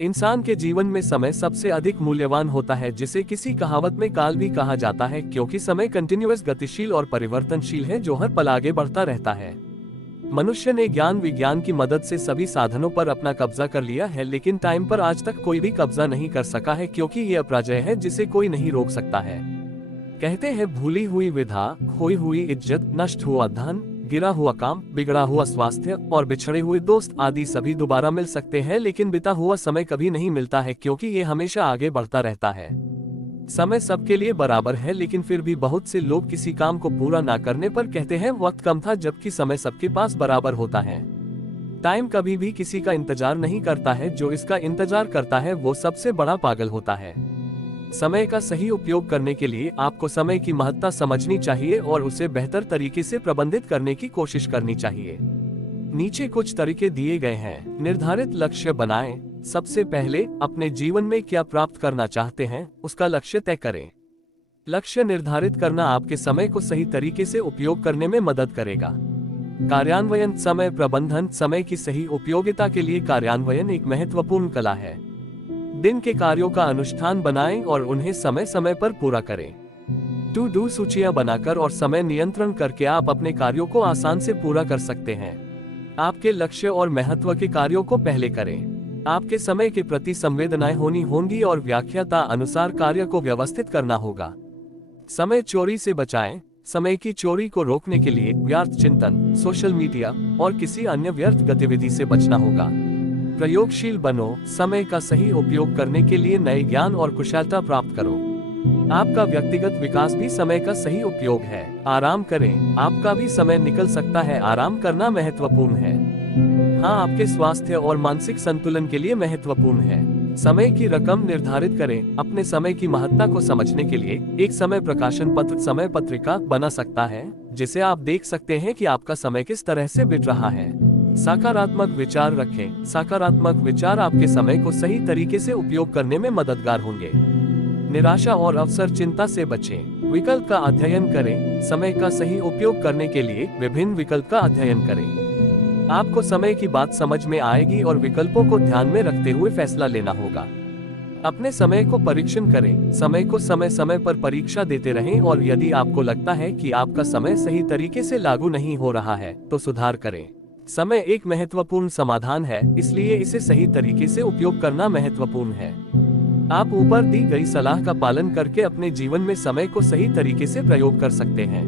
इंसान के जीवन में समय सबसे अधिक मूल्यवान होता है, जिसे किसी कहावत में काल भी कहा जाता है, क्योंकि समय कंटिन्यूअस, गतिशील और परिवर्तनशील है जो हर पल आगे बढ़ता रहता है। मनुष्य ने ज्ञान विज्ञान की मदद से सभी साधनों पर अपना कब्जा कर लिया है, लेकिन टाइम पर आज तक कोई भी कब्जा नहीं कर सका है, क्योंकि ये अपराजय है जिसे कोई नहीं रोक सकता है। कहते हैं भूली हुई विधा, खोई हुई इज्जत, नष्ट हुआ धन, गिरा हुआ काम, बिगड़ा हुआ स्वास्थ्य और बिछड़े हुए दोस्त आदि सभी दोबारा मिल सकते हैं, लेकिन बीता हुआ समय कभी नहीं मिलता है, क्योंकि ये हमेशा आगे बढ़ता रहता है। समय सबके लिए बराबर है, लेकिन फिर भी बहुत से लोग किसी काम को पूरा ना करने पर कहते हैं वक्त कम था, जबकि समय सबके पास बराबर होता है। टाइम कभी भी किसी का इंतजार नहीं करता है, जो इसका इंतजार करता है वो सबसे बड़ा पागल होता है। समय का सही उपयोग करने के लिए आपको समय की महत्ता समझनी चाहिए और उसे बेहतर तरीके से प्रबंधित करने की कोशिश करनी चाहिए। नीचे कुछ तरीके दिए गए हैं। निर्धारित लक्ष्य बनाएं। सबसे पहले अपने जीवन में क्या प्राप्त करना चाहते हैं, उसका लक्ष्य तय करें। लक्ष्य निर्धारित करना आपके समय को सही तरीके से उपयोग करने में मदद करेगा। कार्यान्वयन, समय प्रबंधन, समय की सही उपयोगिता के लिए कार्यान्वयन एक महत्वपूर्ण कला है। दिन के कार्यों का अनुष्ठान बनाएं और उन्हें समय समय पर पूरा करें। टू डू सूचियां बनाकर और समय नियंत्रण करके आप अपने कार्यों को आसान से पूरा कर सकते हैं। आपके लक्ष्य और महत्व के कार्यों को पहले करें। आपके समय के प्रति संवेदनाएं होनी होंगी और व्याख्याता अनुसार कार्य को व्यवस्थित करना होगा। समय चोरी से बचाएं। समय की चोरी को रोकने के लिए व्यर्थ चिंतन, सोशल मीडिया और किसी अन्य व्यर्थ गतिविधि से बचना होगा। प्रयोगशील बनो। समय का सही उपयोग करने के लिए नए ज्ञान और कुशलता प्राप्त करो। आपका व्यक्तिगत विकास भी समय का सही उपयोग है। आराम करें। आपका भी समय निकल सकता है, आराम करना महत्वपूर्ण है। हाँ, आपके स्वास्थ्य और मानसिक संतुलन के लिए महत्वपूर्ण है। समय की रकम निर्धारित करें। अपने समय की महत्ता को समझने के लिए एक समय प्रकाशन पत्र, समय पत्रिका बना सकता है, जिसे आप देख सकते हैं कि आपका समय किस तरह से बीत रहा है। सकारात्मक विचार रखें। सकारात्मक विचार आपके समय को सही तरीके से उपयोग करने में मददगार होंगे। निराशा और अवसर चिंता से बचें। विकल्प का अध्ययन करें। समय का सही उपयोग करने के लिए विभिन्न विकल्प का अध्ययन करें। आपको समय की बात समझ में आएगी और विकल्पों को ध्यान में रखते हुए फैसला लेना होगा। अपने समय को परीक्षण करें। समय को समय समय पर परीक्षा देते रहें और यदि आपको लगता है कि आपका समय सही तरीके से लागू नहीं हो रहा है तो सुधार करें। समय एक महत्वपूर्ण समाधान है, इसलिए इसे सही तरीके से उपयोग करना महत्वपूर्ण है। आप ऊपर दी गई सलाह का पालन करके अपने जीवन में समय को सही तरीके से प्रयोग कर सकते हैं।